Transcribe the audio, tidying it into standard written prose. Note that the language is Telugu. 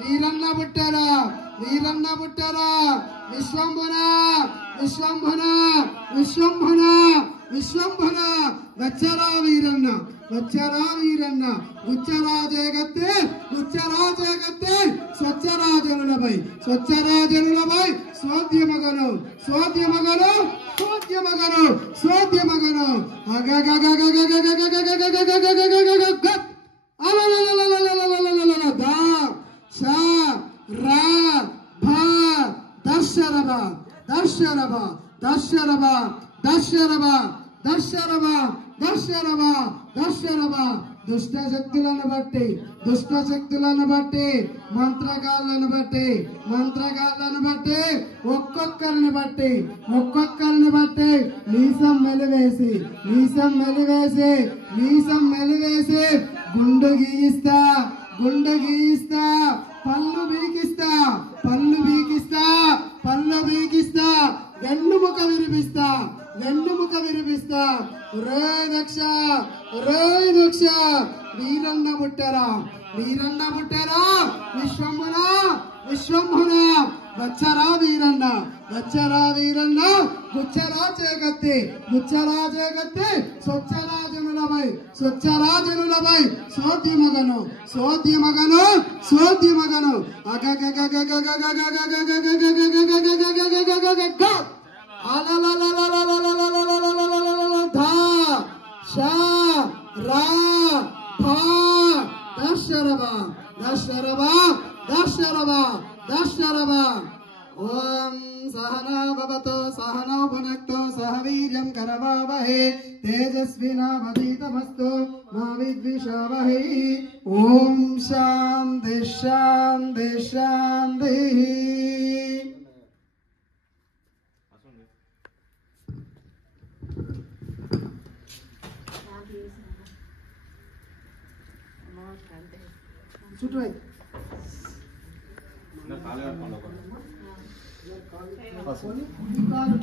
వీరన్న పుట్టారా వీరన్న పుట్టారా విశ్వంభున విశ్వంభున విశ్వంభున విశ్వంభున వచ్చరా వీరన్న వచ్చరా వీరన్న ఉచ్చరాజగత్తే ఉచ్చరాజగత్తే స్వచ్ఛరాజనులపై స్వచ్ఛరాజనులపై స్వాద్యమగను స్వాద్యమగను స్వాద్యమగను స్వాద్యమగను దశరభ దశరభ దశరభ దశరభ దశరభ దశరభ దశరభ దుష్ట శక్తులను బట్టి దుష్ట శక్తులను బట్టి మంత్రగాళ్ళను బట్టి మంత్రగాళ్ళను బట్టి ఒక్కొక్కరిని బట్టి ఒక్కొక్కరిని బట్టి నీసం మెలివేసి నీసం మెలివేసి నీసం మెలివేసి గుండు గీయిస్తా గుండు గీయిస్తా పళ్ళు బీకిస్తా పళ్ళు బీకిస్తా పళ్ళు బీకిస్తా వెన్నుముక విరిపిస్తా వెన్నుముక విరిపిస్తా రే దక్ష రే దక్ష వీరన్న పుట్టారా వీరన్న పుట్టారా విశ్వంభున విశ్వంభున వచ్చరా వీరన్న వచ్చరా వీరన్న గుచ్చరా చేగత్తి గుచ్చరా చేగత్తి స్వచ్ఛరాజనులపై స్వచ్ఛరాజనులపై సోద్యమగను సోద్యమగను సోద్యమగను దశరభ దశరభ దశరభ దశరభ ఓం సహనా భవతో సహనౌ భునక్తో సహ వీర్యం కరవావహే తేజస్వినావధీతమస్తు మా విద్విషావహే ఓం శాంతి శాంతి శాంతి చుట్టూ కాలు